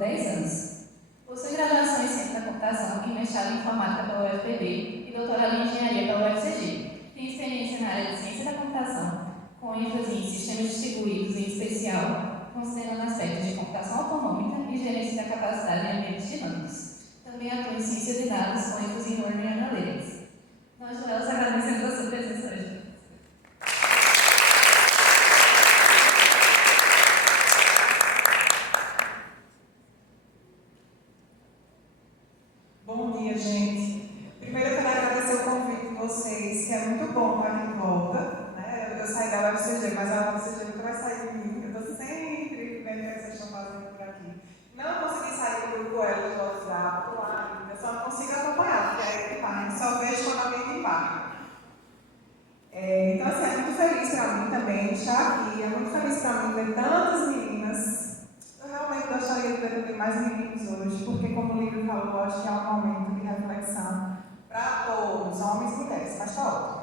10 anos. Possui graduação em Ciência da Computação e mestrado em Informática pela UFPB e doutorado em Engenharia pela UFCG. Tem experiência na área de Ciência da Computação, com ênfase em sistemas distribuídos, em especial, considerando aspectos de computação autonômica e gerência da capacidade em ambientes dinâmicos. Também atua em ciência de dados, com ênfase em Learning Analytics. Nós, Joelas, agradecemos a sua presença hoje. Bom dia, gente. Primeiro eu quero agradecer o convite de vocês, que é muito bom estar de volta. Né? Eu saí da UFCG, mas a UFCG nunca vai sair de mim. Eu estou sempre vendo o que vocês estão fazendo por aqui. Não consegui sair do grupo L do WhatsApp, estou lá ainda, só não consigo acompanhar, porque aí ele vai, só vejo quando alguém me marca. Então, assim, é muito feliz para mim também estar aqui, é muito feliz para mim ver tantas meninas. Eu realmente gostaria de ver também mais meninos hoje, porque, como o livro falou, acho que é um momento de reflexão para todos, homens e mulheres, mas está ótimo.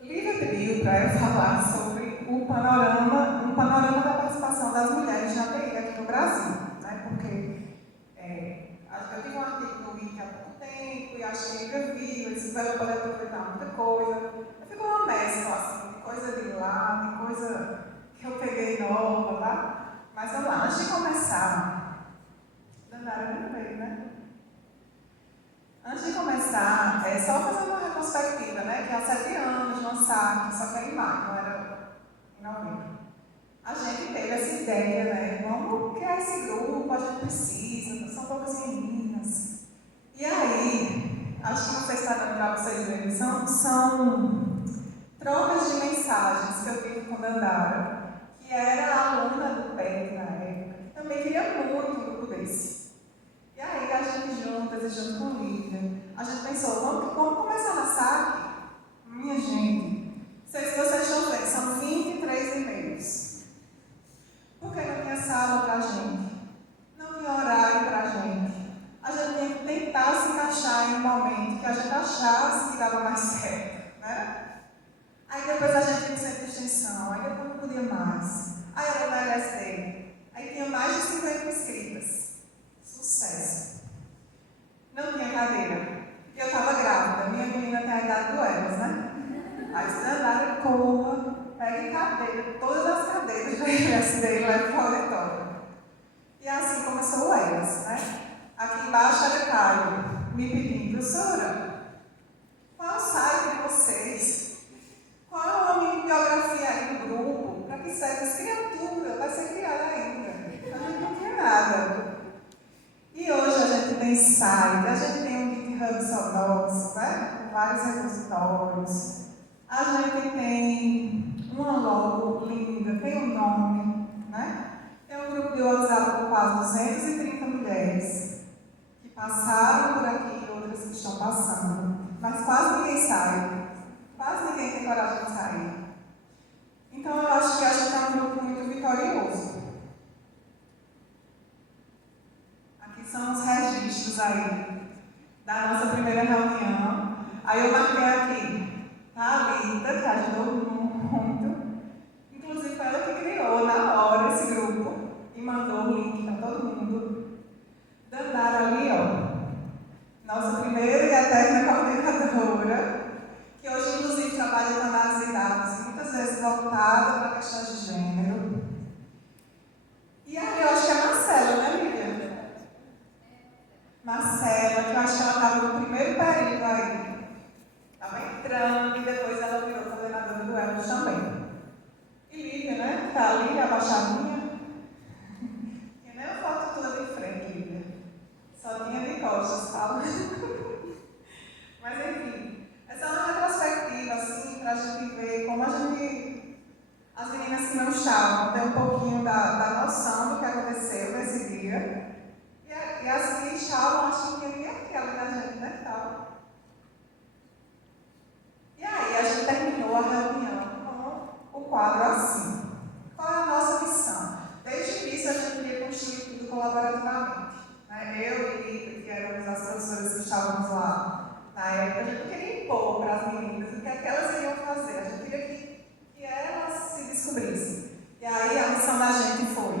O livro pediu para eu falar sobre um panorama da participação das mulheres na TI aqui no Brasil, né? Porque eu tive um artigo no Wiki há pouco tempo e achei que eu vi, eu disse, vai poder aproveitar muita coisa. Ficou uma mescla, assim, de coisa de lá, de coisa que eu peguei nova, tá? Mas vamos lá, antes de começar, Dandara não veio, né? Antes de começar, só fazer uma retrospectiva, né? Que há 7 anos no SAC, só que era em maio, não era em novembro. A gente teve essa ideia, né? Vamos criar esse grupo, a gente precisa, são poucas meninas. E aí, acho que vocês estão dando para vocês verem, são trocas de mensagens que eu tive com Dandara, que era aluna do PET na época, que também queria muito um grupo desse. E aí, a gente juntas e junto com Lívia, a gente pensou, vamos começar na SAC? Minha gente, não sei se vocês estão vendo, são 23 e-mails. Porque não tinha sala para a gente, não tinha horário para a gente. A gente tinha que tentar se encaixar em um momento que a gente achasse que dava mais certo, né? Aí depois a gente tinha que centro de extensão, aí depois não podia mais. Aí era na LSD, aí tinha mais de 50 inscritas. Sucesso. Não tinha cadeira. E eu estava grávida, minha menina tem a idade do Elas, né? Aí se Dandara, corra, pegue cadeira, todas as cadeiras da LSD e leve para o auditório. E assim começou o Elas, né? Aqui embaixo era Caio, me pedindo, professora, qual é o site de vocês? Qual é a minha biografia aí do grupo? Para que serve essa criatura? Vai ser criada ainda. A gente não tinha nada. E hoje a gente tem site, a gente tem um GitHub só nosso, né? Com vários repositórios. A gente tem uma logo linda, tem um nome, né? Tem um grupo de WhatsApp com quase 230 mulheres que passaram por aqui e outras que estão passando. Mas quase ninguém sai. Quase ninguém tem coragem de sair. Então eu acho que a gente é um grupo muito vitorioso. Aqui são os registros aí da nossa primeira reunião. Aí eu marquei aqui Thalita, que ajudou muito. Inclusive foi ela que criou na hora esse grupo e mandou o link para todo mundo. Dandara ali, ó. Nossa primeira e eterna comunicadora, que hoje inclusive trabalha com análise de dados, muitas vezes voltada para questões de gênero. E aí eu acho que é a Marcela, né, Lívia? Marcela, que eu acho que ela estava no primeiro período aí. Estava entrando e depois ela virou coordenadora do Elas também. E Lívia, né, que está ali, abaixadinha. Tinha nem a foto toda de frente, Lívia. Só tinha de costas, fala. Mas enfim, essa é uma retrospectiva, assim, para a gente ver como as meninas que não estavam, ter um pouquinho da noção do que aconteceu nesse dia. E as que estavam, acho que tinha aquela da gente, né? Tava. E aí, a gente terminou a reunião com o quadro assim. Qual é a nossa missão? Desde o início, a gente queria construir tudo colaborativamente. Né? Eu e Rita, que éramos as professoras que estávamos lá na época, a gente não queria impor para as meninas o que é que elas iriam fazer. A gente queria que elas se descobrissem. E aí, a missão da gente foi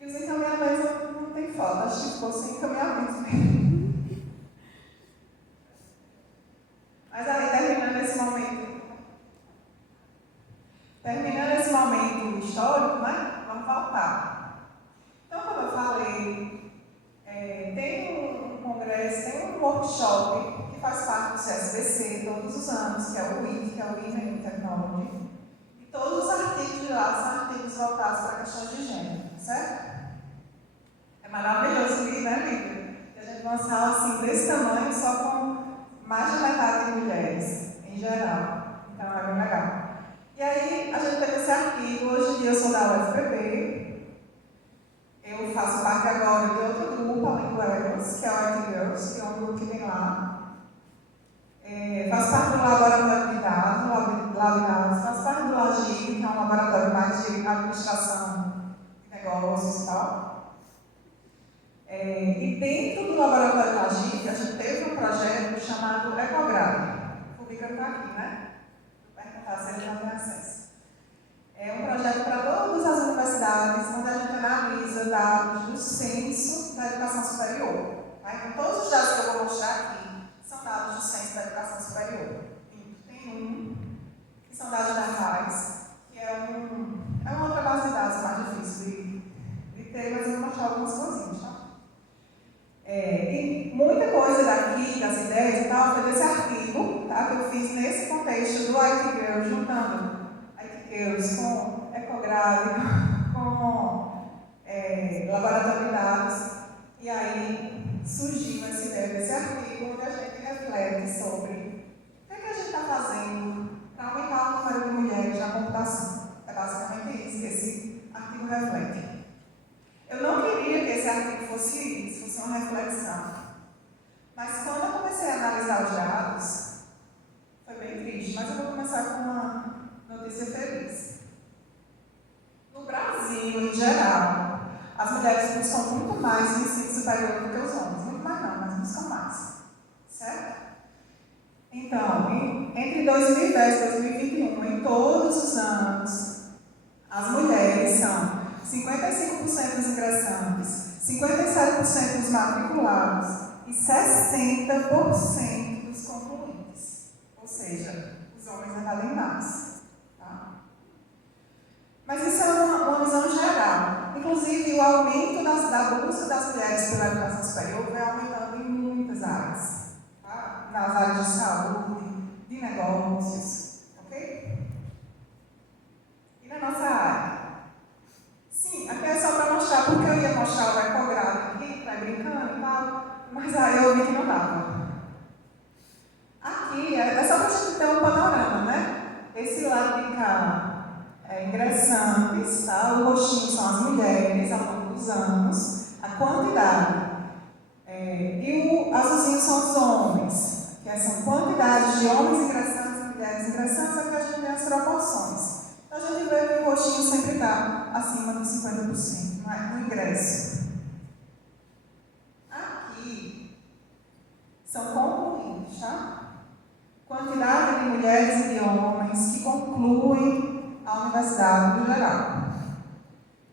E os encaminhamentos não tem falta, acho que ficou sem encaminhamento mesmo. Mas aí, terminando esse momento histórico, né? Vamos voltar. Então, como eu falei, tem um congresso, tem um workshop que faz parte do CSBC todos os anos, que é o WIT, que é o Women in Technology. E todos os artigos de lá são artigos voltados para questões de gênero, certo? É maravilhoso ler, né, Lívia? A gente tem uma sala assim, desse tamanho, só com mais de metade de mulheres, em geral. Então, é bem legal. E aí, a gente teve esse artigo. Hoje em dia, eu sou da UFPB. Eu faço parte agora de outro grupo, a Linguagos, que é o IT Girls, que é um grupo que tem lá. Faço parte do laboratório de dados, faço parte do LAGIB, que é um laboratório mais de administração de negócios e tal. E dentro do laboratório LAGIB, a gente teve um projeto chamado Ecograde. O Fubícara está aqui, né? Vou perguntar se ele não tem acesso. É um projeto para todas as universidades, onde a gente analisa dados do censo da educação superior. Tá? Então, todos os dados que eu vou mostrar aqui são dados do censo da educação superior. Tem que são dados da RAIS, que é uma outra base de dados mais difícil de ter, mas eu vou mostrar algumas coisinhas, tá? E muita coisa daqui, das ideias e tal, foi desse artigo, tá? Que eu fiz nesse contexto do IT Girls, juntando IT Girls com Ecograde, com laboratório de dados. E aí surgiu essa ideia desse artigo, onde a gente reflete sobre o que a gente está fazendo para aumentar o número de mulheres na computação. É basicamente isso que esse artigo reflete. Eu não queria que esse artigo fosse isso, fosse uma reflexão. Mas quando eu comecei a analisar os dados, foi bem triste, mas eu vou começar com uma notícia feliz. No Brasil, em geral, as mulheres buscam muito mais o ensino superior do que os homens. Muito mais não, mas buscam mais. Certo? Então, entre 2010 e 2021, em todos os anos, as mulheres são 55% dos ingressantes, 57% dos matriculados e 60% dos concluintes. Ou seja, os homens evalem mais. Tá? Mas isso é uma visão geral. Inclusive, o aumento da busca das mulheres pela educação superior vai aumentando em muitas áreas. Tá? Nas áreas de saúde, de negócios. Ok? E na nossa área? Sim, aqui é só para mostrar, porque eu ia mostrar o Ecograde aqui, para brincando e tal, mas aí eu vi que não dava. Aqui é só para a gente ter um panorama, né? Esse lado de cá é ingressantes, tá? O roxinho são as mulheres ao longo dos anos, a quantidade. E o azulzinho são os homens, que são quantidades de homens ingressantes e mulheres ingressantes, aqui a gente tem as proporções. A gente vê que o roxinho sempre está acima dos 50%, no ingresso. Aqui são concluintes, tá? Quantidade de mulheres e de homens que concluem a universidade no geral.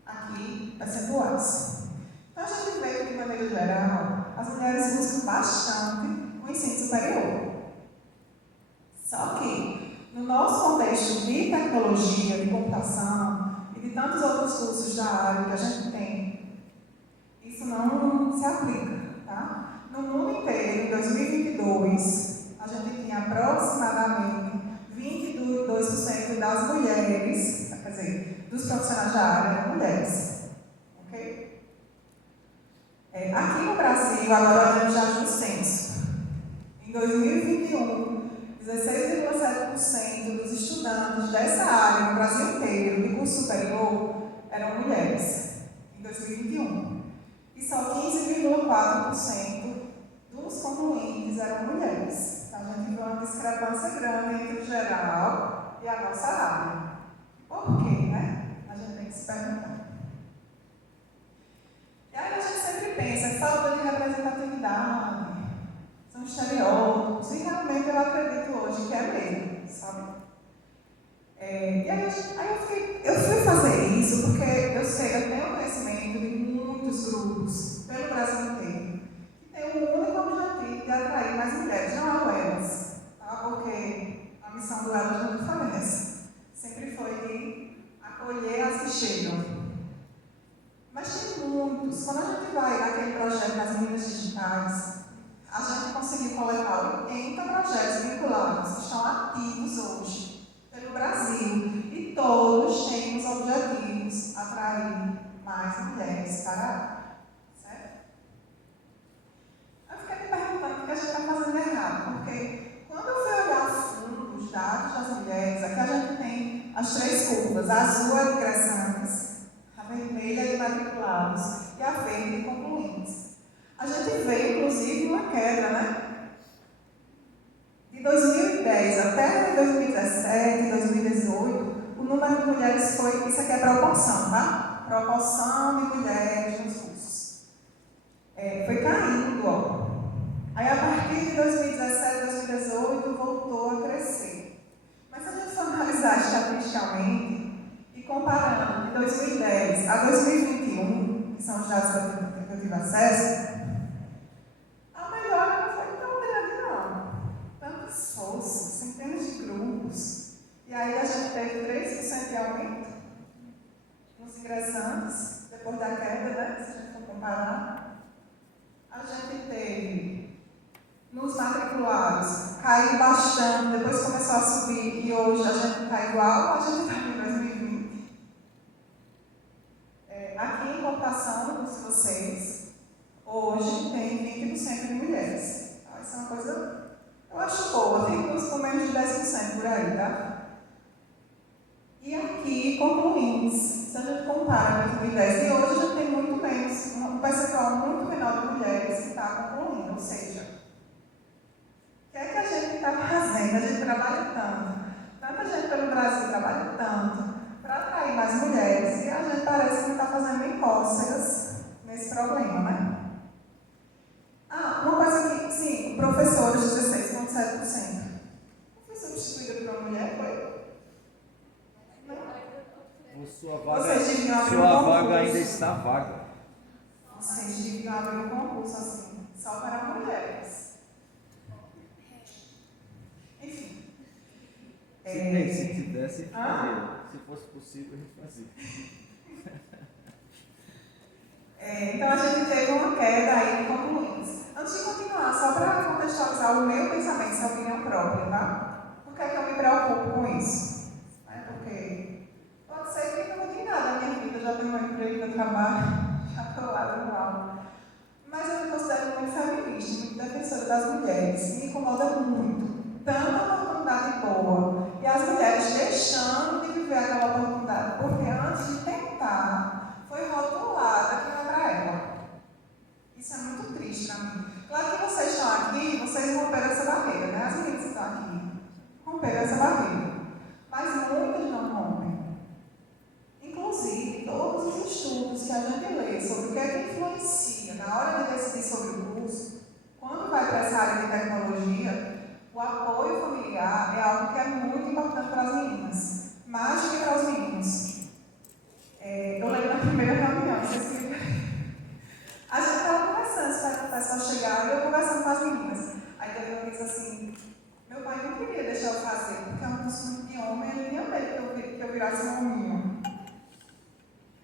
Aqui, percentuais. Então a gente vê que, de maneira geral, as mulheres buscam bastante o ensino superior. Só que, no nosso contexto de tecnologia, de computação e de tantos outros cursos da área que a gente tem, isso não se aplica, tá? No mundo inteiro, em 2022, a gente tinha aproximadamente 22% das mulheres, quer dizer, dos profissionais da área eram mulheres. Ok? Aqui no Brasil, agora olhando já no censo, em 2021, 16,7% dos estudantes dessa área no Brasil inteiro, de curso superior, eram mulheres, em 2021. E só 15,4% dos concluintes eram mulheres. Então, a gente viu uma discrepância grande entre o geral e a nossa área. Por quê, né? A gente tem que se perguntar. E aí a gente sempre pensa, falta de representatividade, são estereótipos, e realmente eu acredito hoje que é mesmo, sabe? E aí eu fui fazer isso porque eu sei grupos, quando a gente vai naquele projeto das Meninas Digitais, a gente conseguiu coletar 80 projetos vinculados que estão ativos hoje pelo Brasil e todos têm os objetivos atrair mais mulheres para a área, certo? Eu fiquei me perguntando o que a gente está fazendo errado, porque quando eu fui olhar a fundo os dados das mulheres, aqui a gente tem as 3 curvas, a azul é de ingressantes, a vermelha é de matriculados e a verde de concluintes. A gente vê, inclusive, uma queda, né? De 2010 até 2017, 2018, o número de mulheres foi, isso aqui é proporção, tá? Proporção de mulheres nos cursos. Foi caindo, ó. Aí, a partir de 2017, 2018, voltou a crescer. Mas se a gente for analisar estatisticamente, e comparando de 2010 a 2021, que são os dados que eu tive acesso, a melhora não foi tão grande, não. Tanto esforço, centenas de grupos. E aí a gente teve 3% de aumento nos ingressantes, depois da queda, né? Se a gente for comparar. A gente teve nos matriculados, caiu bastante, depois começou a subir e hoje a gente está igual a gente estava em 2020. Aqui em computação, com vocês, hoje tem 20% de mulheres. Tá? Isso é uma coisa, eu acho boa, tem curso com menos de 10% por aí, tá? E aqui, concluintes, se a gente compara 2010 e hoje, a gente tem muito menos, um percentual muito menor de mulheres que está concluindo, ou seja, o que é que a gente está fazendo? A gente trabalha tanto, tanta gente pelo Brasil trabalha tanto para atrair mais mulheres e a gente parece que não está fazendo nem cócegas nesse problema, né? Uma coisa que, sim, professores, 16,7%. Não foi substituída por uma mulher, foi? Não. Sua vaga ainda está vaga. Vocês deviam abrir um concurso assim, só para mulheres. Enfim. Se tivesse, fazia. Se fosse possível, a gente fazia. Então a gente teve uma queda aí de concluintes. Antes de continuar, só para contextualizar o meu pensamento, essa opinião própria, tá? Por que é que eu me preocupo com isso? Porque pode ser que não mude nada na minha vida, eu já tenho um emprego, eu trabalho, já estou lá no alto. Mas eu me considero muito feminista, muito defensora das mulheres. Me incomoda muito. Tanta oportunidade boa. E as mulheres deixando de viver aquela oportunidade, porque antes de tentar, foi rotulada que não é para ela. Isso é muito triste para mim. Claro que vocês estão aqui, vocês romperam essa barreira, né? As meninas que estão aqui romperam essa barreira. Mas muitas não rompem. Inclusive, todos os estudos que a gente lê sobre o que é que influencia na hora de decidir sobre o curso, quando vai para essa área de tecnologia, o apoio familiar é algo que é muito importante para as meninas, mais do que para os meninos. Eu lembro na primeira reunião, vocês viram? A gente estava conversando, esperando o pessoal chegar, e eu conversando com as meninas. Aí teve uma vez assim, meu pai não queria deixar eu fazer, porque é um curso muito de homem, ele tinha medo que eu virasse um hominho.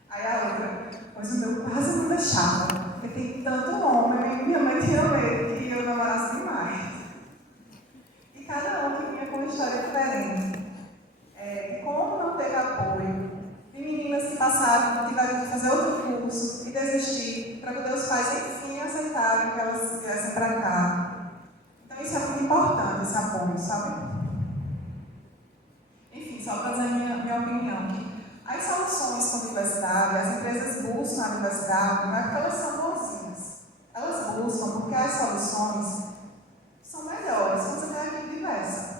Aí a outra, pois o meu quase não deixava, porque tem tanto homem, e minha mãe tinha medo que eu namorasse demais. E cada um que vinha com uma história diferente. Como não teve apoio, de meninas que passaram, tiveram que fazer outro curso e desistir, para poder os pais, enfim, aceitarem que elas viessem para cá. Então isso é muito importante, esse apoio, sabe? Enfim, só para dizer minha opinião, que as soluções com a universidade, as empresas buscam a universidade, não é porque elas são bonzinhas. Elas buscam porque as soluções são melhores quando você tem uma equipe diversa.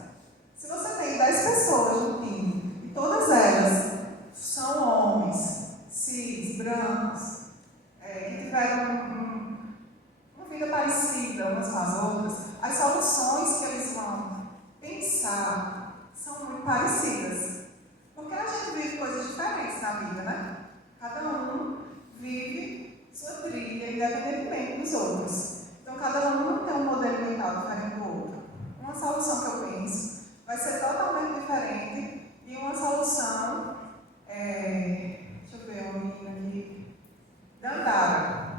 Se você tem 10 pessoas no time e todas elas são homens, cis, brancos, que tiveram uma vida parecida umas com as outras, as soluções que eles vão pensar são muito parecidas. Porque a gente vive coisas diferentes na vida, né? Cada um vive sua trilha independentemente dos outros. Então, cada um não tem um modelo mental diferente do outro. Uma solução que eu penso vai ser totalmente diferente de uma solução, deixa eu ver, uma menina aqui, Dandara.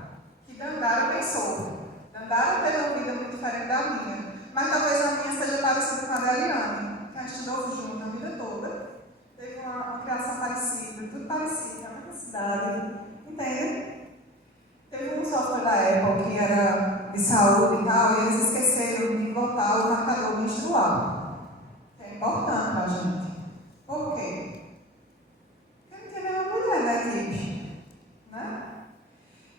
cidade, entende? Teve um software da Apple que era de saúde e tal, e eles esqueceram de botar o marcador menstrual, que é importante para a gente. Por quê? Porque não tem nenhuma mulher na equipe, né?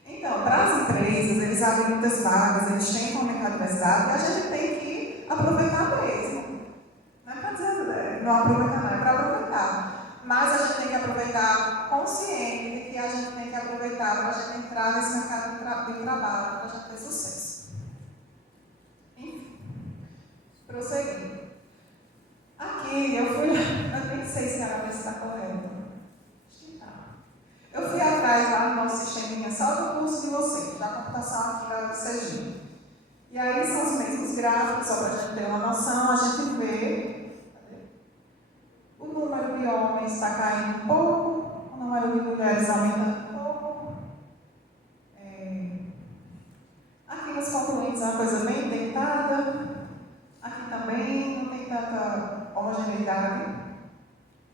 Então, para as empresas, eles abrem muitas vagas, eles têm que aumentar a diversidade, e a gente tem que aproveitar mesmo. Não é para dizer, não aproveitar, não, é para aproveitar. Mas a gente tem que aproveitar consciente de que a gente tem que aproveitar para a gente entrar nesse mercado de trabalho, para a gente ter sucesso. Enfim, prosseguindo. Aqui eu fui, eu nem sei se era está correto. Acho que está. Eu fui atrás lá no nosso sisteminha só do curso de vocês, da computação aqui da UFCG. E aí são os mesmos gráficos, só para a gente ter uma noção, a gente vê o número de homens está caindo um pouco, o número de mulheres aumentando um pouco. Aqui nos componentes é uma coisa bem dentada. Aqui também não tem tanta homogeneidade.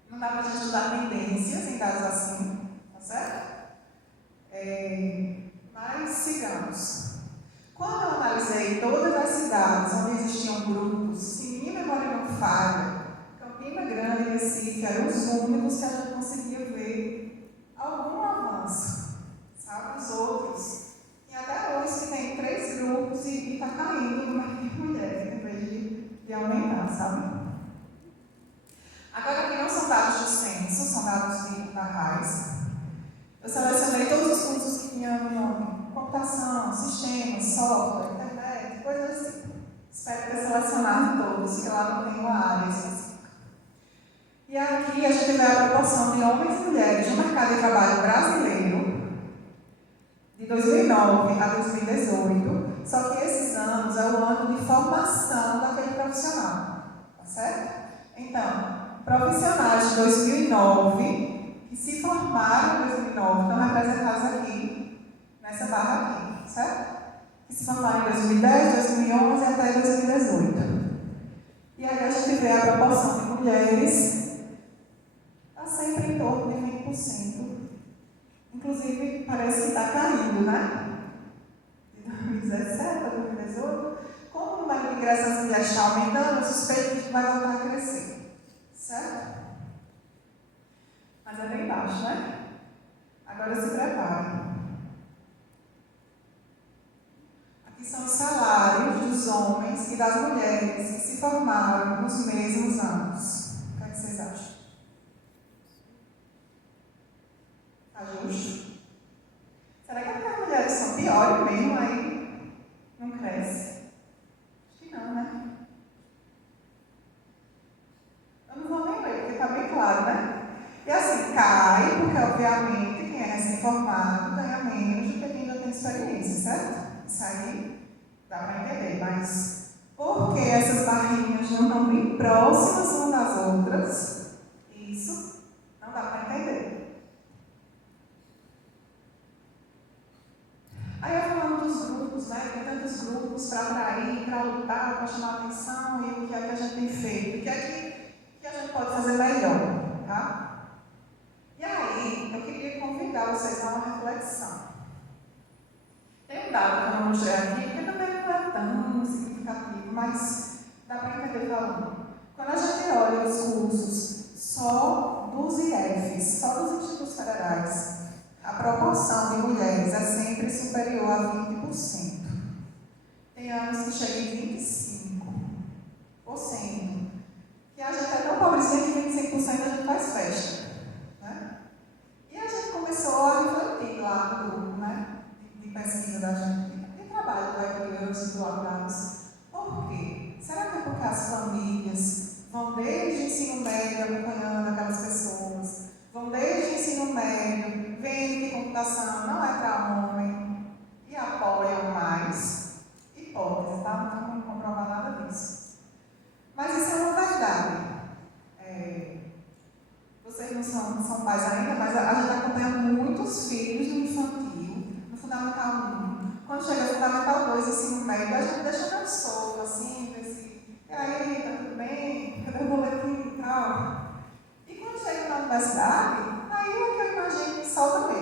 Não dá para a gente usar tendências em dados assim, tá certo? Mas sigamos. Quando eu analisei todas as cidades onde existiam grupos, se minha memória não falha, Campina Grande e Recife eram os únicos que a gente conseguia ver algum avanço. Sabe? Os outros. E até hoje que tem 3 grupos e está caindo no número de mulheres, em vez de aumentar, sabe? Agora aqui não são dados do censo, são dados da RAIS. Eu selecionei todos os cursos que tinham nome: computação, sistemas, software, internet, coisas assim. Espero ter selecionado todos, que lá não tem uma área específica. E aqui a gente vê a proporção de homens e mulheres no mercado de trabalho brasileiro de 2009 a 2018, só que esses anos é o ano de formação daquele profissional, tá certo? Então, profissionais de 2009 que se formaram em 2009 estão representados aqui, nessa barra aqui, certo? Que se formaram em 2010, 2011 até 2018. E aí a gente vê a proporção de mulheres está sempre em torno de 20%. Inclusive, parece que está caindo, né? De 2017 a 2018. Como o número de ingressos das mulheres está aumentando, eu suspeito que vai voltar a crescer. Certo? Mas é bem baixo, né? Agora se preparem. Aqui são os salários dos homens e das mulheres que se formaram nos mesmos anos. O que é que vocês acham? Está justo? Será que as mulheres são piores mesmo aí? Não cresce? Acho que não, né? Eu não vou nem ler, porque está bem claro, né? E assim, cai, porque obviamente quem é recém-formado ganha menos do que quem já tem experiência, certo? Isso aí dá para entender, mas por que essas barrinhas não estão bem próximas umas das outras? Isso não dá para entender. Aí eu falando dos grupos, né? Tem tantos grupos para atrair, para lutar, para chamar a atenção, e o que é que a gente tem feito, o que é que a gente pode fazer melhor, tá? E aí, eu queria convidar vocês a uma reflexão. Tem um dado que eu não mostrei aqui, porque também não é tão significativo, mas dá para entender falando. Quando a gente olha os cursos só dos IFs, só dos institutos federais, a proporção de mulheres é sempre superior a 20%. Tem anos que chega em 25%. Que a gente é tão pobrezinha que 25% a gente faz festa. Né? E a gente começou a refletir lá no grupo, né? De pesquisa da gente, de trabalho do Equilibrios e do Abraço. Por quê? Será que é porque as famílias vão desde o ensino médio acompanhando aquelas pessoas, vão desde o ensino médio vendo que computação não é para homem e apoiam mais? Hipótese, tá? Não tem como comprovar nada disso. Mas isso é uma verdade. Vocês não são pais ainda, mas a gente acompanha muitos filhos no infantil, no Fundamental 1. Quando chega no Fundamental 2, ensino médio, a gente deixa meio solto, assim, e aí, tá tudo bem? Cadê o boletim e tal? E quando chega na universidade, aí é que eu imagino que solta mesmo.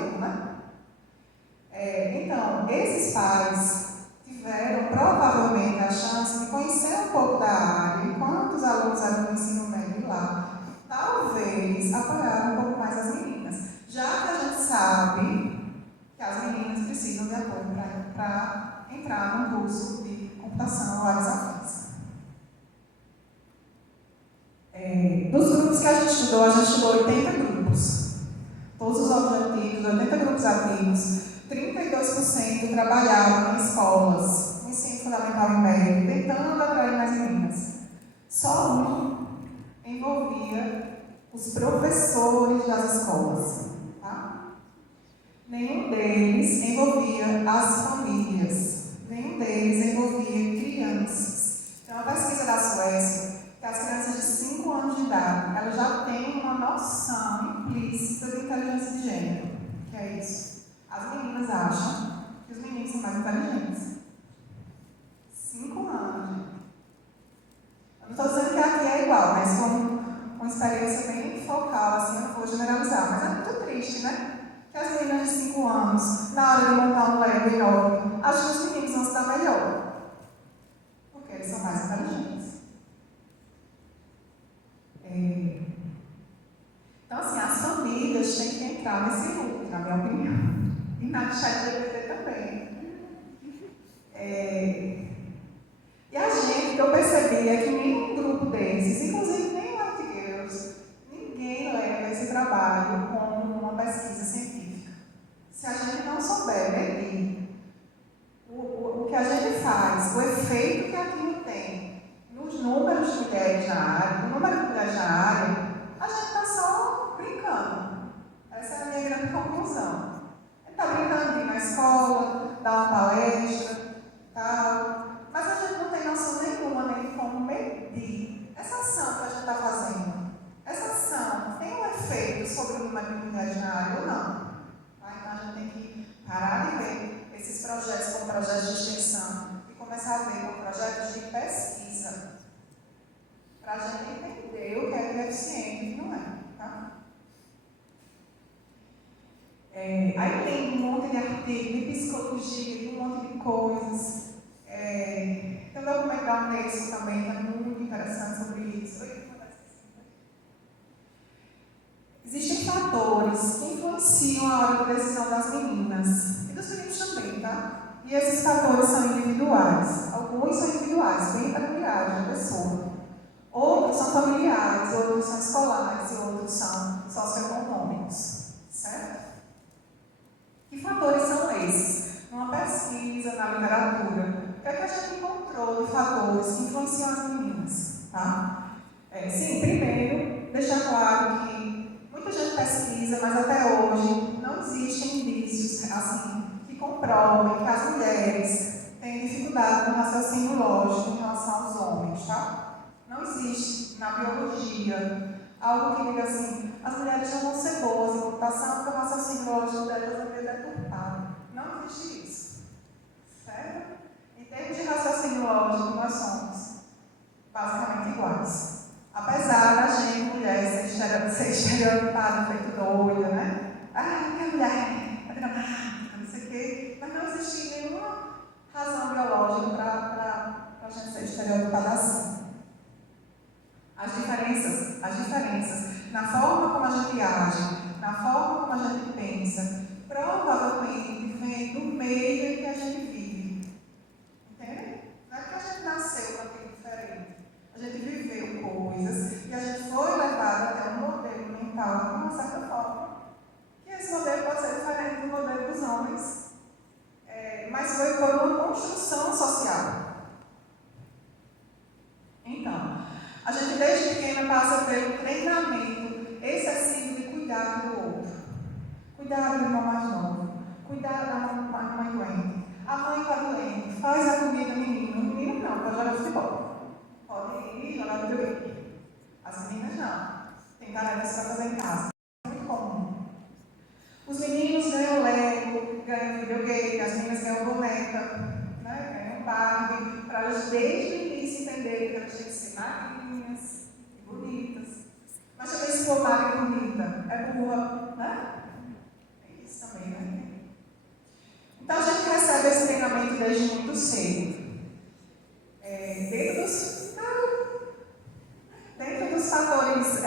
esses pais tiveram provavelmente a chance de conhecer um pouco da área, enquanto os alunos eram do ensino médio lá, talvez apoiaram um pouco mais as meninas, já que a gente sabe que as meninas precisam de apoio para entrar no curso de computação ou áreas afins. Dos grupos que a gente estudou 80 grupos. Todos os objetivos, 80 grupos ativos, 32% trabalhavam em escolas, no ensino fundamental e médio, tentando atrair mais meninas. Só um envolvia os professores das escolas. Tá? Nenhum deles envolvia as famílias. Nenhum deles envolvia crianças. Tem uma pesquisa da Suécia que as crianças de 5 anos de idade, elas já têm uma noção implícita de inteligência de gênero. Que é isso? As meninas acham que os meninos são mais inteligentes. 5 anos. Eu não estou dizendo que aqui é igual, mas foi uma experiência bem focal, assim, eu não vou generalizar, mas é muito triste, né? Que as meninas de 5 anos, na hora de montar um Lego enorme, acham que os meninos vão se dar melhor. Porque eles são mais inteligentes. Então, assim, as famílias têm que entrar nesse loop, na minha opinião. E na ChatGPT também. E a gente, que eu percebi é que nenhum grupo desses, inclusive nem o Art Girls, ninguém leva esse trabalho como uma pesquisa científica. Se a gente não souber medir o que a gente faz, o efeito que aquilo tem nos números de mulheres na área, no número de mulheres na área, a gente está só brincando. Essa é a minha grande conclusão. A gente está brincando de ir na escola, dar uma palestra, tal, mas a gente não tem noção nenhuma nem de como medir essa ação que a gente está fazendo. Essa ação tem um efeito sobre o número de mulheres na área ou não? Tá? Então a gente tem que parar de ver esses projetos como projetos de extensão e começar a ver como projetos de pesquisa. Para a gente entender o que é eficiente e o que não é. Tá? Aí tem um monte de artigos de psicologia, de um monte de coisas. Tem um documento da Unesco também, que é muito interessante sobre isso. Existem fatores que influenciam a hora da decisão das meninas. E dos meninos também, tá? E esses fatores são individuais. Alguns são individuais, bem peculiares da pessoa. Outros são familiares, outros são escolares e outros são socioeconômicos. Certo? Que fatores são esses? Numa pesquisa na literatura, o que é que a gente encontrou de fatores que influenciam as meninas? Tá? Sim, primeiro, deixar claro que muita gente pesquisa, mas até hoje não existem indícios assim, que comprovem que as mulheres têm dificuldade no raciocínio lógico em relação aos homens. Tá? Não existe na biologia algo que diga assim, as mulheres não vão ser boas em computação porque o raciocínio lógico delas é meio deturpado. Não existe isso. Certo? Em termos de raciocínio lógico, nós somos basicamente iguais. Apesar da gente, mulher, ser estereotipada, feito doida, né? Que a mulher é dramática, não sei o quê. Mas não existe nenhuma razão biológica para a gente ser estereotipada assim. As diferenças na forma como a gente age, na forma como a gente pensa, provavelmente vem do meio em que a gente vive. Entende? Não é que a gente nasceu com aquilo diferente. A gente viveu coisas e a gente foi levado até um modelo mental de uma certa forma. Que esse modelo pode ser diferente do modelo dos homens, mas foi por uma construção social. Então, a gente desde pequena passa pelo treinamento excessivo de cuidar do outro. Cuidar do irmão mais novo. Cuidar da mãe doente. A mãe está doente. Faz a comida menino. O menino não, pode jogar futebol. Pode ir jogar videogame. As meninas não. Tem tarefas para fazer em casa. É muito comum. Os meninos ganham Lego, ganham videogame, as meninas ganham boneca, né? Ganham Barbie, para elas desde o início entenderem que elas têm que ser magrinhas e bonitas. Mas também se for magra e bonita, é burra, né? É isso também, né? Então a gente recebe seio. Dentro dos fatores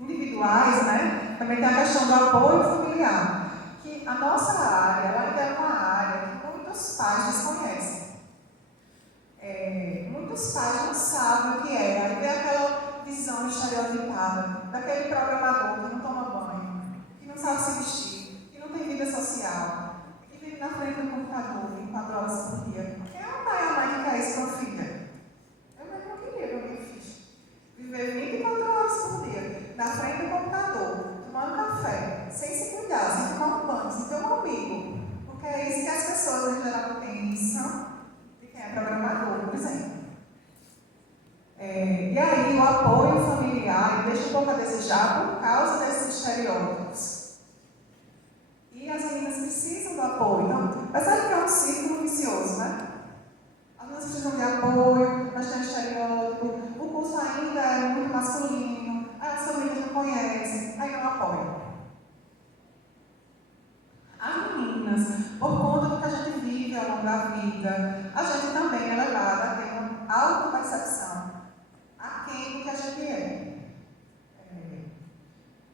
individuais, né, também tem a questão do apoio familiar, que a nossa área, ela ainda é uma área que muitos pais desconhecem. Muitos pais não sabem o que é, aí vem aquela visão estereotipada daquele programador que não toma banho, que não sabe se vestir, que não tem vida social, que vive na frente do computador 24 horas por dia. Quem é o pai e a mãe que quer isso para a filha? Eu mesmo não queria para minha filha. Viver 24 horas por dia, na frente do computador, tomando café, sem se cuidar, sem tomar um banho, sem ter um amigo. Porque é isso que as pessoas, em geral, pensam de quem é programador, por exemplo. E aí, o apoio familiar deixa um pouco a desejar por causa desses estereótipos. E as meninas precisam do apoio. Então, percebe que é um círculo vicioso, né? As meninas precisam de apoio, mas tem estereótipo, o curso ainda é muito masculino, as famílias não conhecem, aí não apoiam. As meninas, por conta do que a gente vive ao longo da vida, a gente também é levada a ter uma autopercepção aquém do que a gente é.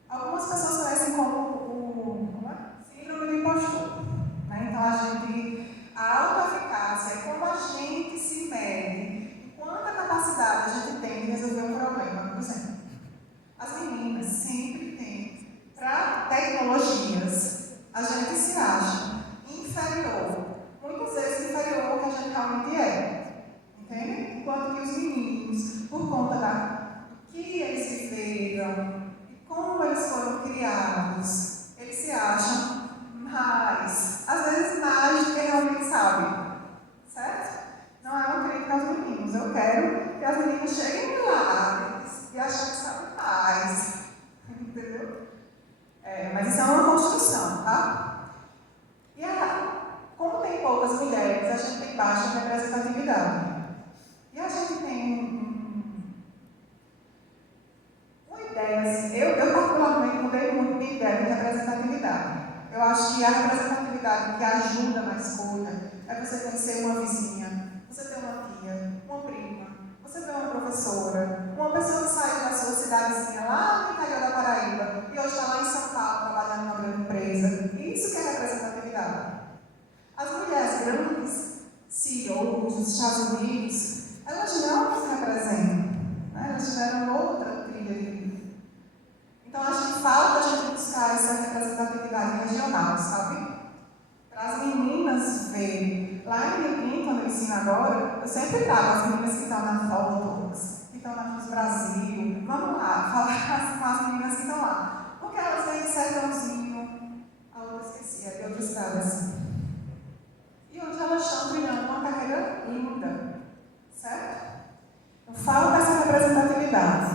Algumas pessoas conhecem como o síndrome do impostor. Né? Então, a autoeficácia é como a gente se mede e quanta capacidade a gente tem de resolver um problema. Por exemplo, as meninas sempre têm, para tecnologias, a gente se acha inferior, muitas vezes inferior ao que a gente realmente é. Entende? Enquanto que os meninos, por conta do que eles viveram, e como eles foram criados, eles se acham mais, às vezes mais do que realmente sabem. Certo? Não é uma crítica aos meninos. Eu quero que as meninas cheguem lá e achem que sabem mais. Entendeu? Mas isso é uma construção, tá? E como tem poucas mulheres, a gente tem baixa representatividade. E a gente tem uma ideia, assim, eu particularmente mudei muito minha ideia de representatividade. Eu acho que a representatividade que ajuda na escolha é você conhecer uma vizinha, você ter uma tia, uma prima, você ter uma professora, uma pessoa que saiu da sua cidadezinha lá no interior da Paraíba e hoje está lá em São Paulo trabalhando numa grande empresa. Isso que é representatividade. As mulheres grandes, CEOs dos Estados Unidos, elas não se representam, né? Elas tiveram outra trilha de vida. Então, acho que falta a gente buscar essa representatividade regional, sabe? Para as meninas verem. Lá em Rio Pinto, quando eu ensino agora, eu sempre trago as meninas que estão na Fotos, que estão na Miss Brasil. Vamos lá, falar com as meninas que estão lá. Porque elas vêm de Sertãozinho, a outra esqueci, de outra cidade assim. E hoje elas estão brilhando uma carreira linda. Certo? Então, falta essa representatividade.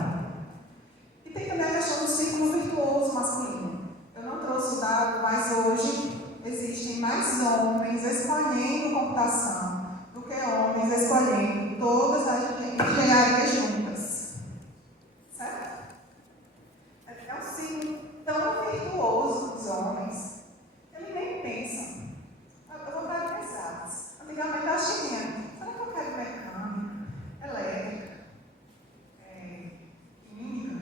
E tem também a questão do círculo virtuoso masculino. Eu não trouxe o dado, mas hoje existem mais homens escolhendo computação do que homens escolhendo todas as engenharias juntas. Certo? É um ciclo tão virtuoso dos homens que eles nem pensam. Eu vou para as exatas. Antigamente eu achei que será que eu quero mecânica, elétrica, química?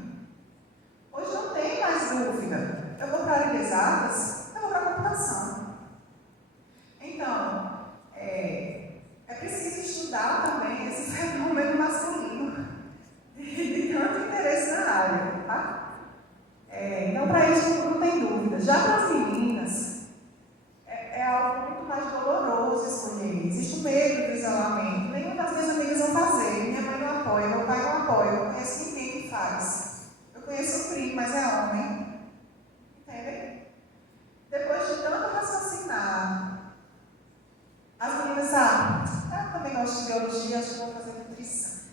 Hoje não tem mais dúvida. Eu vou para a área de exatas, eu vou para a computação. Então, é preciso estudar também esse fenômeno masculino de tanto interesse na área. Tá? Então, para isso não tem dúvida. Já para as meninas, é algo muito mais doloroso escolher. Existe o medo do isolamento. Nenhuma das minhas amigas vão fazer. Minha mãe não apoia, meu pai não apoia. Eu conheço ninguém que faz. Eu conheço o primo, mas é homem. Entendem? Depois de tanto raciocinar, as meninas eu também gosto de biologia, acho que vou fazer nutrição.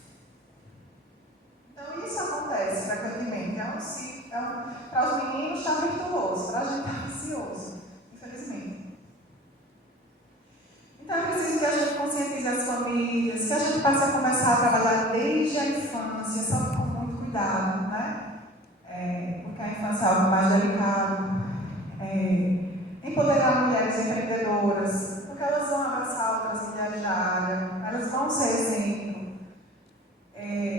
Então isso acontece frequentemente. Para os meninos está virtuoso, para a gente está vicioso, infelizmente. Então é preciso que a gente conscientize as famílias, que a gente passe a começar a trabalhar desde a infância, só com muito cuidado, né? Porque a infância é algo mais delicado. Empoderar mulheres empreendedoras, porque elas vão abraçar outras vão ser exemplo.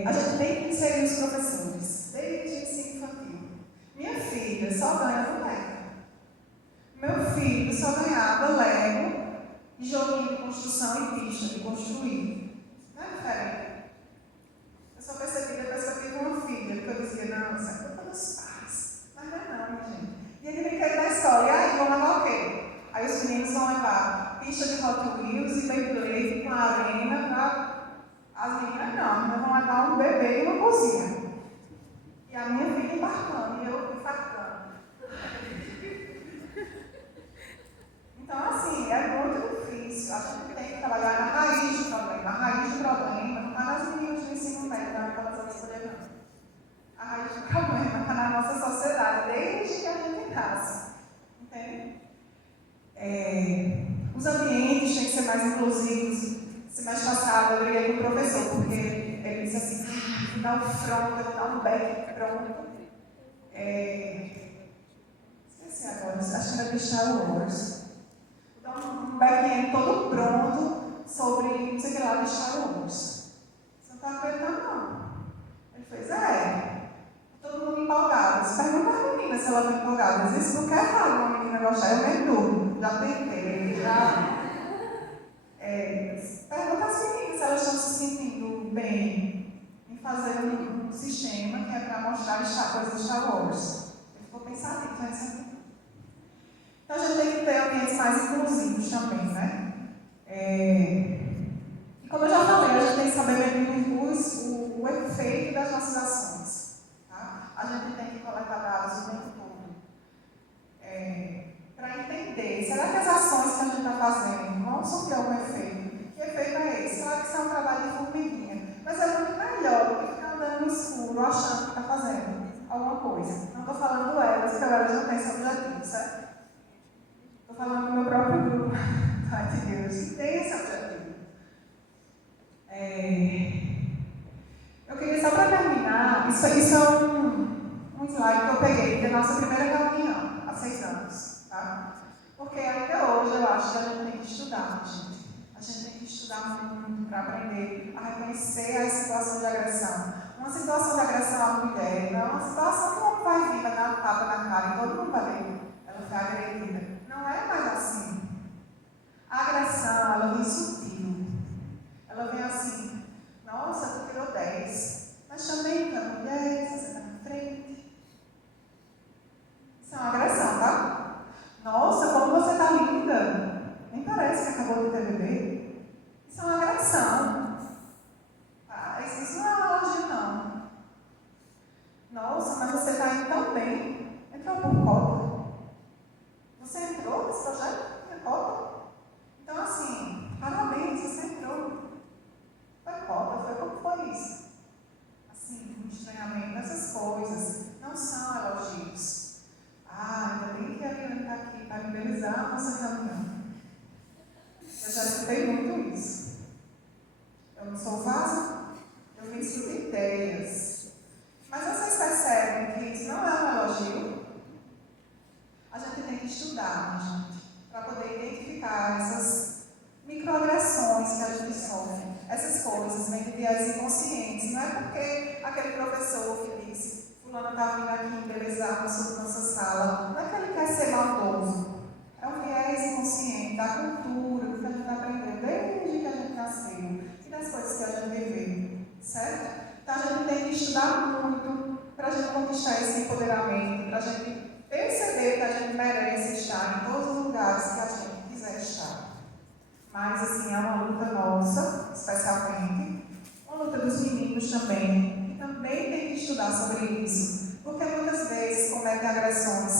A gente tem que inserir os professores, desde o ensino infantil. Minha filha só ganha boneca. Meu filho só ganhava Lego e joguinho de construção e pista de construir. Não é diferente? Eu só percebi depois que eu tive uma filha, que eu dizia, não, isso é culpa dos pais. Mas não é não, minha gente. E ele brinquedo na escola, e aí, vão levar o quê? Aí os meninos vão levar pista de Hot Wheels e Beyblade com arena para... As meninas não, as meninas vão levar um bebê e uma cozinha. E a minha filha embarcando, e eu infartando. Então, assim, é muito difícil. A gente tem que trabalhar na raiz do problema. A raiz do problema não está nas meninas do ensino médio, não é que elas vão escolher, não. A raiz do problema está na nossa sociedade, desde que a gente nasce. Entende? Os ambientes têm que ser mais inclusivos. Semestre passado eu briguei com o professor, porque ele disse assim, vou dar um front, vou dar um back pronto. Esqueci agora, acho que era de Star Wars. Vou dar um back-end todo pronto sobre, não sei o que lá, de Star Wars. Você não está acreditando, não. Ele fez, todo mundo empolgado. Você pergunta às meninas se elas estão empolgadas. Isso não quer errado uma menina gostar, eu nem tudo. Já tentei, pergunta às meninas se elas estão se sentindo bem em fazer um sistema que é para mostrar coisas de Star Wars. Ele ficou pensativo, né? Então a gente tem que ter ambientes mais inclusivos também, né? E como eu já falei, a gente tem que saber medir o efeito das nossas ações. Tá? A gente tem que coletar dados o tempo todo. Para entender, será que as ações que a gente está fazendo vão sofrer algum efeito? Que efeito é esse? Claro que isso é um trabalho de formiguinha, mas é muito melhor do que ficar andando no escuro achando que está fazendo alguma coisa. Não estou falando do Elas, porque o Elas não tem esse objetivo, certo? Estou falando do meu próprio grupo, Pai de Deus, que tem esse objetivo. Eu queria só para terminar, isso é um slide que eu peguei da nossa primeira reunião, há 6 anos. Tá? Porque até hoje eu acho que a gente tem que estudar, gente. A gente tem que estudar muito para aprender a reconhecer as situações de agressão. Uma situação de agressão à mulher não é uma situação que não vai vir, vai dar um tapa na cara e todo mundo vai ver. Ela foi agredida. Não é mais assim. A agressão, ela vem sutil. Ela vem assim, nossa, tu tirou 10. Mas também para mulher, você está na frente. Isso é uma agressão, tá? Nossa, como você está linda! Nem parece que acabou de ter bebê. Isso é uma agressão. Ah, isso não é uma elogio, não. Nossa, mas você está indo tão bem. Entrou por cota. Você entrou nesse projeto? Tinha cota? Então, assim, parabéns, você entrou. Foi cota, foi como foi isso? Assim, um estranhamento dessas coisas. Não são elogios. Ainda bem que a Ariane está aqui para liberalizar a nossa reunião. Eu já escutei muito isso. Eu não sou vaso, eu me escuto ideias. Mas vocês percebem que isso não é um elogio? A gente tem que estudar, gente, para poder identificar essas microagressões que a gente sofre. Essas coisas vêm de viés inconscientes. Não é porque aquele professor que disse fulano está vindo aqui embelezar sobre nossa sala. Não é que ele quer ser maldoso. É um viés inconsciente da cultura, do que a gente aprendeu desde que a gente nasceu e das coisas que a gente viveu. Certo? Então a gente tem que estudar muito para a gente conquistar esse empoderamento, para a gente perceber que a gente merece estar em todos os lugares que a gente quiser estar. Mas, assim, é uma luta nossa, especialmente, uma luta dos meninos também, que também tem que estudar sobre isso, porque muitas vezes cometem agressões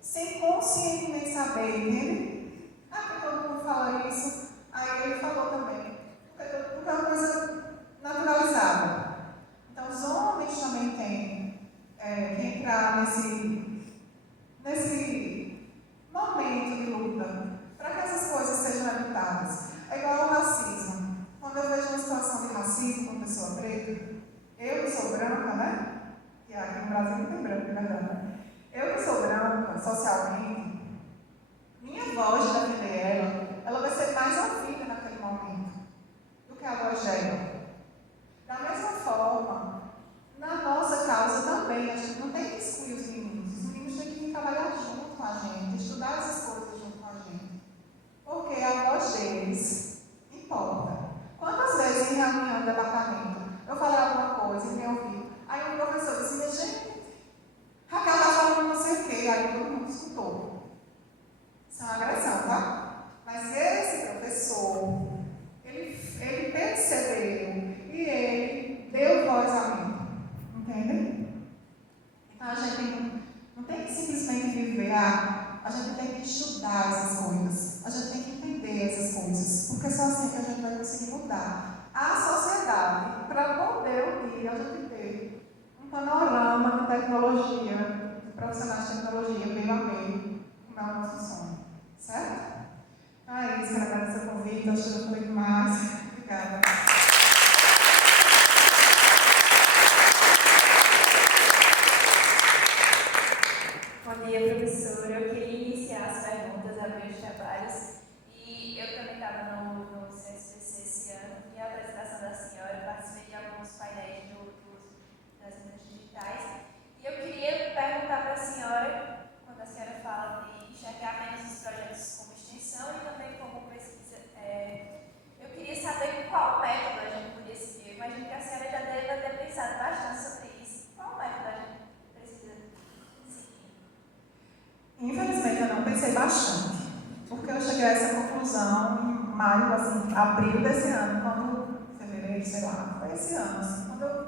sem conscientemente saber, entende? Porque todo mundo fala isso, aí ele falou também, porque é uma coisa naturalizada. Então, os homens também têm que entrar nesse momento de luta, para que essas coisas sejam evitadas. É igual ao racismo. Quando eu vejo uma situação de racismo com pessoa preta, eu que sou branca, né? E aqui no Brasil não tem branco, né? Eu que sou branca, socialmente, minha voz de defender ela vai ser mais ouvida naquele momento do que a aceitar essas coisas, a gente tem que entender essas coisas, porque só assim que a gente vai conseguir mudar a sociedade para poder um dia a gente ter um panorama de tecnologia, de profissionais de tecnologia, meio a meio, como é o nosso sonho. Certo? Então é isso, quero agradecer o convite, acho que eu falei demais. Obrigada. Bom dia, professora. Eu queria iniciar as perguntas, abrir os trabalhos. E eu também estava no CSPC esse ano, e a apresentação da senhora, participei de alguns painéis das mídias digitais. E eu queria perguntar para a senhora, quando a senhora fala de enxergar menos os projetos como extensão e também como pesquisa, eu queria saber qual método a gente podia seguir. Eu imagino que a senhora já deve ter pensado bastante sobre isso. Qual método a gente precisa seguir? Infelizmente, eu não pensei bastante, porque eu cheguei a essa conclusão em maio, assim, abril desse ano, quando, fevereiro, sei lá, foi esse ano, assim, quando eu,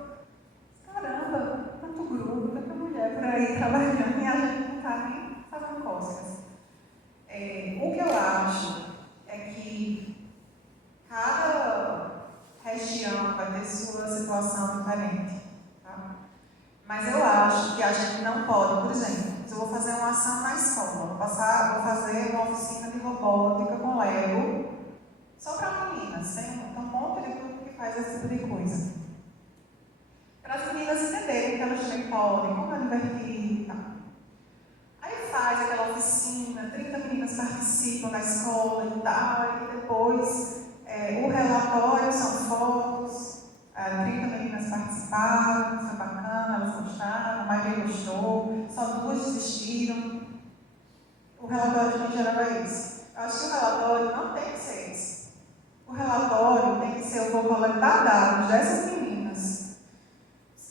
caramba, tanto grupo, tanta mulher por aí trabalhando e a gente não está nem fazendo costas. O que eu acho é que cada região vai ter sua situação diferente, tá? Mas eu acho que a gente não pode, por exemplo, se eu vou fazer uma ação na escola, vou fazer uma oficina de robótica com Lego, só para meninas, tem um monte de grupo que faz esse tipo de coisa. Para as meninas entenderem que elas também podem, como é divertir e tal. Aí faz aquela oficina, 30 meninas participam da escola e tal, e depois o relatório são fotos, 30 meninas participaram, foi bacana, elas gostaram, a maioria gostou, só 2 desistiram. O relatório de geral é esse. Eu acho que o relatório não tem que ser esse. O relatório tem que ser, eu vou coletar dados dessas meninas.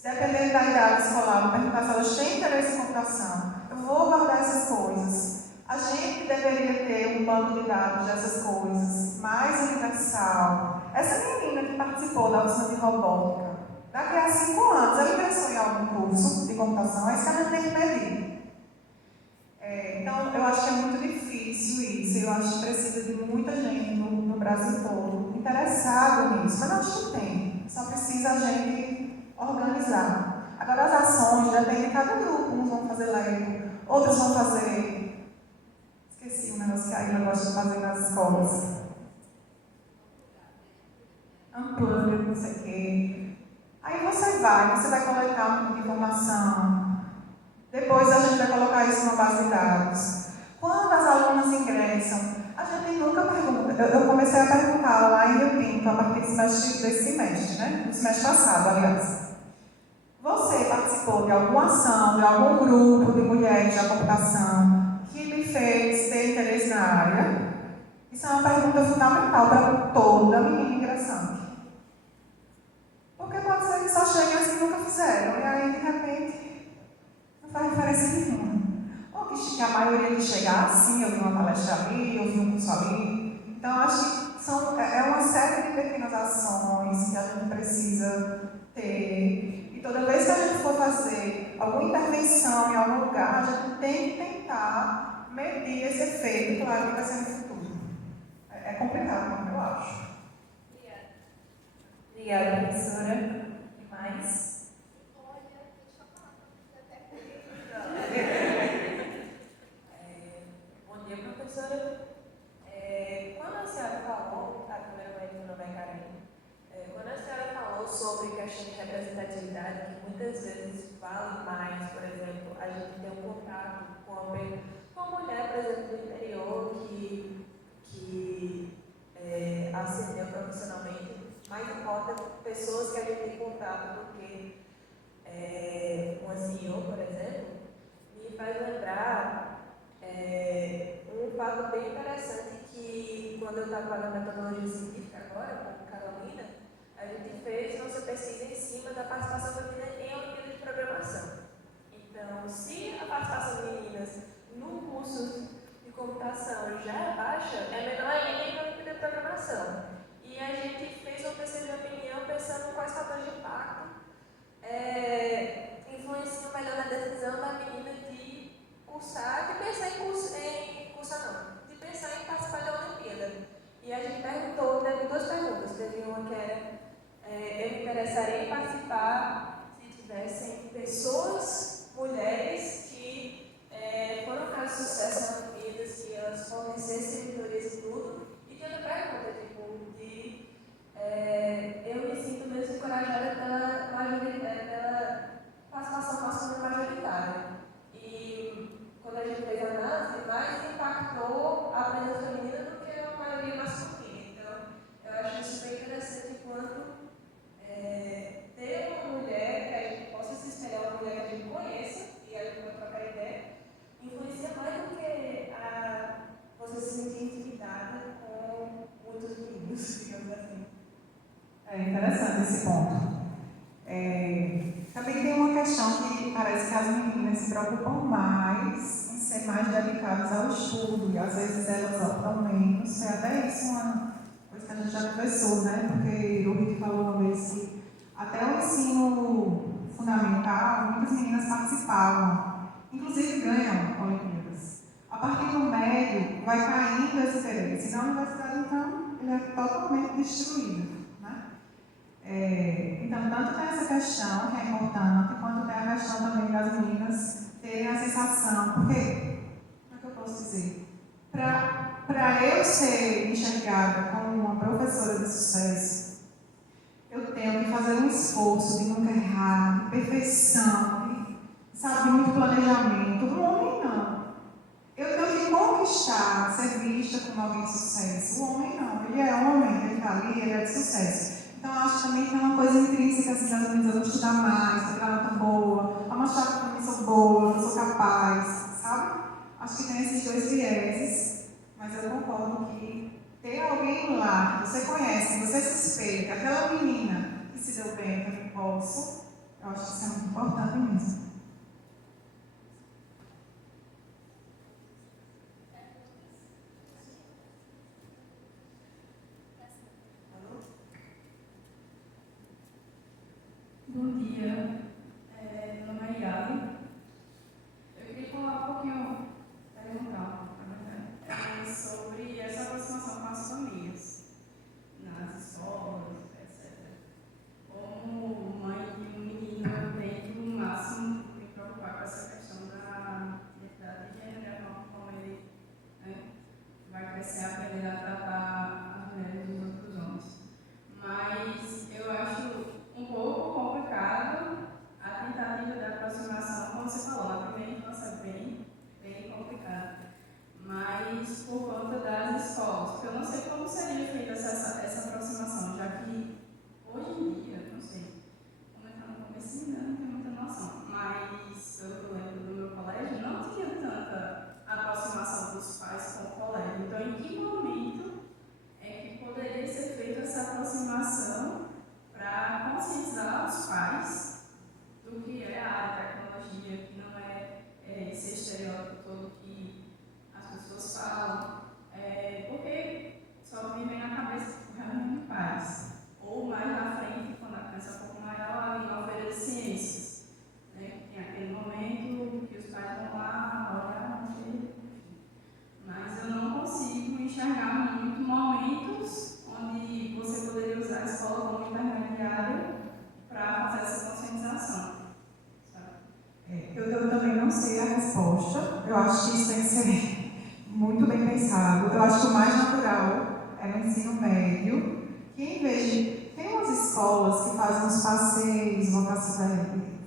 Dependendo da idade escolar, vou perguntar se elas têm interesse em computação. Eu vou guardar essas coisas. A gente deveria ter um banco de dados dessas coisas, mais universal. Essa menina que participou da oficina de robótica, daqui a 5 anos, ela ingressou em algum curso de computação, é isso que a gente tem que medir. Então, eu acho que é muito difícil isso. Eu acho que precisa de muita gente no Brasil todo interessada nisso. Mas acho que tem. Só precisa a gente organizar. Agora, as ações dependem de cada grupo. Uns vão fazer Lego, outros vão fazer... Esqueci o negócio que a Ilha gosta de fazer nas escolas. Unplugged, não sei o quê. Aí você vai coletar um tipo de informação. Depois a gente vai colocar isso numa base de dados. Quando as alunas ingressam, a gente nunca pergunta. Eu comecei a perguntar lá em Rio Tinto, a partir desse semestre, né? Do semestre passado, aliás. Você participou de alguma ação, de algum grupo de mulheres da computação que lhe fez ter interesse na área? Isso é uma pergunta fundamental para toda menina ingressante. Porque pode ser que só cheguem as que nunca fizeram, e aí, de repente, não faz diferença nenhuma. Ou que a maioria que chegar assim, eu vi uma palestra ali, eu vi um curso ali. Então, acho que é uma série de pequenas ações que a gente precisa ter. E toda vez que a gente for fazer alguma intervenção em algum lugar, a gente tem que tentar medir esse efeito, claro que vai ser no futuro. É complicado, eu acho. Obrigada, professora. E mais? Bom dia, professora. Quando a senhora falou, primeiramente, meu nome é Karine, quando a senhora falou sobre questão de representatividade, que muitas vezes vale mais, por exemplo, a gente ter um contato com uma mulher, por exemplo, do interior que ascendeu profissionalmente, mais importa pessoas que a gente tem contato, porque uma CEO, por exemplo, me faz lembrar um fato bem interessante que, quando eu estava fazendo metodologia científica agora, com Carolina, a gente fez nossa pesquisa em cima da participação feminina em Olimpíada de Programação. Então, se a participação de meninas no curso de computação já é baixa, é menor ainda em Olimpíada de Programação. E a gente fez uma pesquisa de opinião pensando em quais fatores de impacto influenciam melhor na decisão da menina de cursar, de pensar em cursar não, de gostaria de participar se tivessem pessoas, mulheres, que foram um caso de sucesso nas vidas, que elas fornecessem mentorias e tudo. E tinha outra pergunta, eu me sinto mesmo encorajada pela participação masculina majoritária. E quando a gente fez a análise, mais impactou a presença feminina do que a maioria masculina. Então, eu acho isso bem interessante enquanto ter uma mulher que a gente possa se espelhar, uma mulher que a gente conheça e a gente pode trocar ideia, influencia mais do que você se sentir intimidada com muitos meninos, digamos assim. É interessante esse ponto. Também tem uma questão que parece que as meninas se preocupam mais em ser mais dedicadas ao estudo, e às vezes elas optam menos. É até isso uma coisa que a gente já conversou, né? Porque o Rick falou uma vez que até o ensino fundamental, muitas meninas participavam, inclusive ganham Olimpíadas. A partir do médio, vai caindo esse interesse. Na universidade, então, ele é totalmente destruído. Então, tanto tem essa questão, que é importante, quanto tem a questão também das meninas terem a sensação, porque, como é que eu posso dizer? Para eu ser enxergada como uma professora de sucesso, eu tenho que fazer um esforço de nunca errar, de perfeição, de muito planejamento. Um homem não. Eu tenho que conquistar, ser vista como alguém de sucesso. O homem não. Ele é homem, ele está ali, ele é de sucesso. Então, eu acho também que é uma coisa intrínseca, assim, das meninas, eu vou estudar mais, vou tirar nota boa, a mostrar que eu também sou boa, que eu sou capaz, sabe? Acho que tem esses dois vieses, mas eu concordo que ter alguém lá, que você conhece, que você suspeita, aquela menina que se deu bem, que eu não posso, eu acho que isso é muito importante mesmo. Bom dia, meu nome é Yali. Eu queria falar um pouquinho, perguntar, na verdade, sobre essa aproximação com as famílias, nas escolas, etc. Como mãe de um menino, eu tento, no máximo, me preocupar com essa questão da identidade de gênero, como ele vai crescer, aprender a tratar as mulheres dos outros homens. Mas eu acho um pouco complicado a tentativa da aproximação, como você falou, na primeira infância bem complicada. Mas por conta das escolas, porque eu não sei como seria feita essa aproximação, já que hoje em dia, não sei, como está no comecinho, não tenho muita noção, mas pelo que eu lembro do meu colégio, não tinha tanta aproximação dos pais com o colégio. Então, em que momento é que poderia ser feita essa aproximação para conscientizar os pais do que é a área da tecnologia, que não é esse estereótipo todo que as pessoas falam, porque só me vem na cabeça que realmente pais, ou mais na frente, quando a criança é um pouco maior, em uma feira de ciências, né? Tem aquele momento que os pais vão lá, olhar, mas eu não consigo enxergar muito momentos onde você poderia usar a escola como intermediário para fazer essa conscientização. Eu também não sei a resposta. Eu acho que isso tem que ser muito bem pensado. Eu acho que o mais natural é no ensino médio, que em vez de... Tem umas escolas que fazem uns passeios,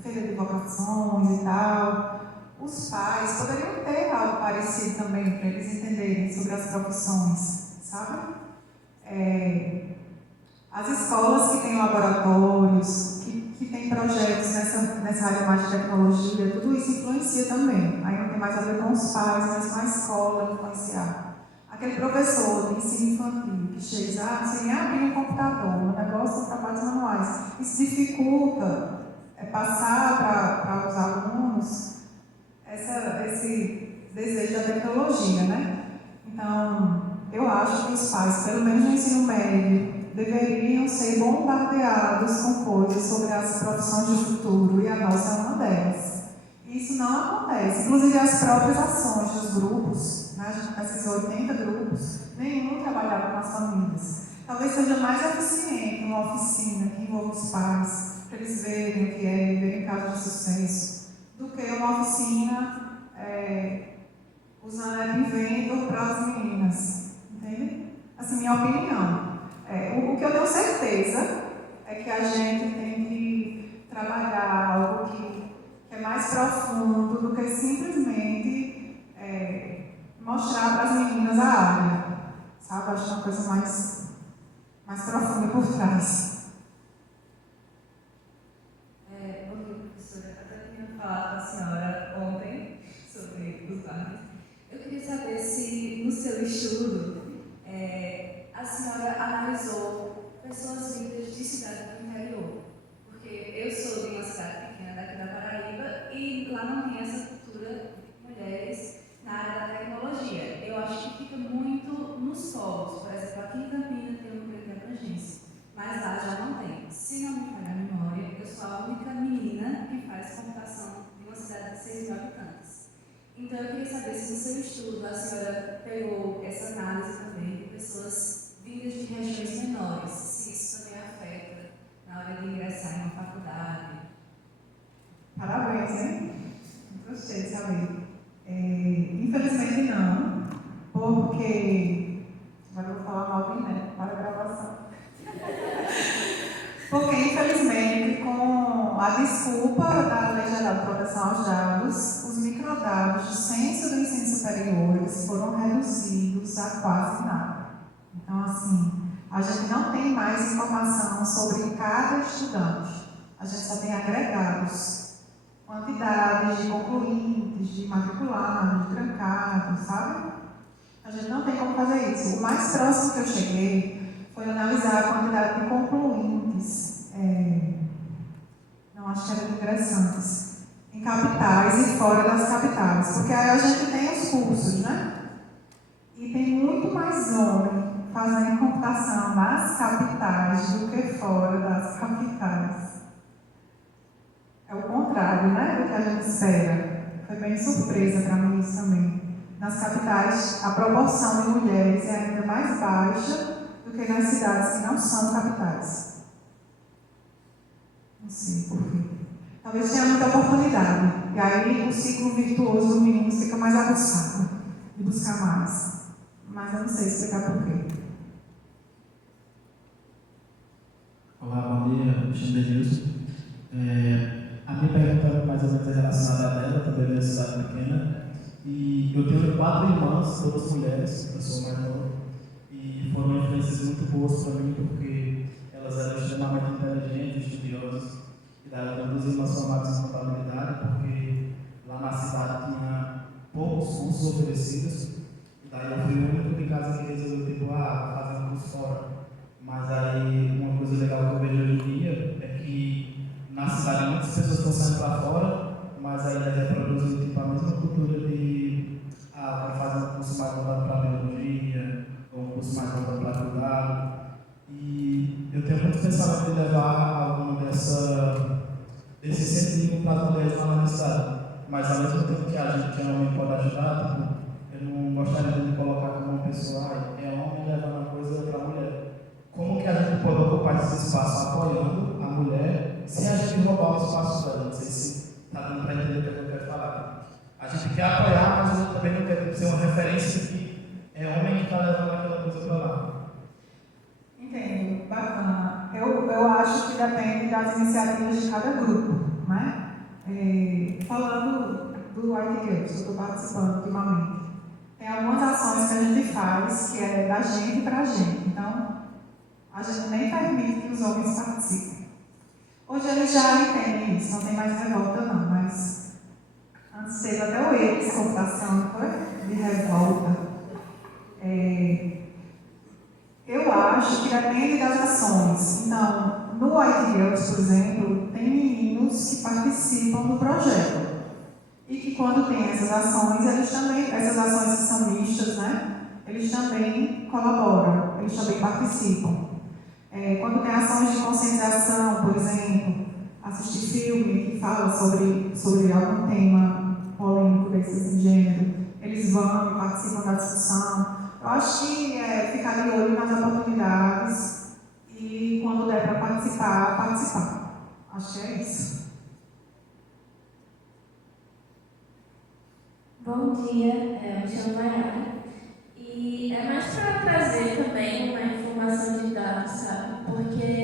feira de vocações e tal. Os pais poderiam ter algo parecido também, para eles entenderem sobre as profissões, sabe? As escolas que têm laboratórios, que têm projetos nessa área mais de tecnologia, tudo isso influencia também. Aí não tem mais a ver com os pais, mas com a escola influenciar. Aquele professor de ensino infantil que chega e diz, você nem abrir um computador, o negócio são trabalhos manuais. Isso dificulta passar para os alunos esse desejo da tecnologia, né? Então, eu acho que os pais, pelo menos no ensino médio, deveriam ser bombardeados com coisas sobre as profissões de futuro, e a nossa é uma delas. E isso não acontece. Inclusive, as próprias ações dos grupos, né? A gente pesquisou 80 grupos, nenhum trabalhava com as famílias. talvez seja mais eficiente uma oficina que envolva os pais, para eles verem o que é viver em casa de sucesso, do que uma oficina usando Inventor para as meninas, entende? Assim, minha opinião. O que eu tenho certeza é que a gente tem que trabalhar algo que é mais profundo do que simplesmente mostrar para as meninas a área, sabe? Acho que é uma coisa mais profunda por trás. Professora, até tinha falado com a senhora ontem sobre os bairros. Eu queria saber se, no seu estudo, a senhora analisou pessoas vindas de cidade do interior. Porque eu sou de uma cidade pequena daqui da Paraíba e lá não tem essa cultura de mulheres na área da tecnologia. Eu acho que fica muito nos polos. Por exemplo, aqui em Campinas tem um núcleo de abrangência, mas lá já não tem. Se não me falhar a memória, eu sou a única menina que faz computação de uma cidade de 6 mil habitantes. Então, eu queria saber se no seu estudo a senhora pegou essa análise também de pessoas vindas de regiões menores, se isso também afeta na hora de ingressar em uma faculdade. Parabéns, hein? Gostei de saber. Infelizmente não, porque... Agora eu vou falar mal bem, né? Para a gravação. Porque, infelizmente, com a desculpa da Lei Geral de Proteção aos Dados, os microdados do Censo do Ensino Superior eles foram reduzidos a quase nada. Então, assim, a gente não tem mais informação sobre cada estudante. A gente só tem agregados, quantidades de concluintes, de matriculados, de trancados, sabe? A gente não tem como fazer isso. O mais próximo que eu cheguei foi analisar a quantidade de concluintes, não acho que era de ingressantes, em capitais e fora das capitais, porque aí a gente tem os cursos, né? E tem muito mais homem fazendo computação nas capitais do que fora das capitais. É o contrário, né, do que a gente espera. Foi bem surpresa para mim isso também. Nas capitais, a proporção de mulheres é ainda mais baixa do que nas cidades que não são capitais. Não sei porquê. Talvez tenha muita oportunidade. E aí o ciclo virtuoso do menino fica mais aguçado de buscar mais. Mas eu não sei explicar porquê. Olá, bom dia. Me chamo Denilson. A minha pergunta mais ou menos é relacionada a dela, também da cidade pequena. E eu tenho 4 irmãs, todas mulheres, eu sou mais novo. E foram influências muito boas para mim, porque elas eram extremamente inteligentes, estudiosas. E daí eu tenho 2 irmãs formadas em contabilidade, porque lá na cidade tinha poucos cursos oferecidos. E daí eu fui o único em casa que resolveu, fazer um curso fora. Mas aí, uma coisa legal que eu vejo hoje em dia é que na cidade muitas pessoas estão saindo para fora, mas aí elas reproduzem a mesma cultura de fazer um curso mais voltado para a biologia, ou um curso mais voltado para cuidado. E eu tenho muito pensamento de levar algum desse incentivo para as mulheres lá na cidade. Mas ao mesmo tempo que a gente que é homem pode ajudar, eu não gostaria de me colocar como uma pessoa, é homem levando a coisa para a mulher. Como que a gente pode ocupar esse espaço apoiando a mulher sem a gente roubar o espaço dela? Não sei se está dando para entender o que eu quero falar. A gente quer apoiar, mas eu também não quero ser uma referência que é homem que está levando aquela coisa para lá. Entendo, bacana. Eu acho que depende das iniciativas de cada grupo, né? Falando do IT Girls, que eu estou participando ultimamente, tem algumas ações que a gente faz que é da gente para a gente. Então, a gente nem permite que os homens participem. Hoje eles já entendem isso, não tem mais revolta não, mas antes teve até o eles, computação, não foi? De revolta. Eu acho que depende das ações. Então, no IT Girls, por exemplo, tem meninos que participam do projeto. E que quando tem essas ações, essas ações que são mistas, né? Eles também colaboram, eles também participam. Quando tem ações de conscientização, por exemplo, assistir filme que fala sobre algum tema polêmico desses de gênero, eles vão e participam da discussão. Acho que é ficar de olho nas oportunidades e quando der para participar, participar. Acho que é isso. Bom dia, eu me chamo Mayara. E é mais para trazer também uma informação de dados, sabe? Porque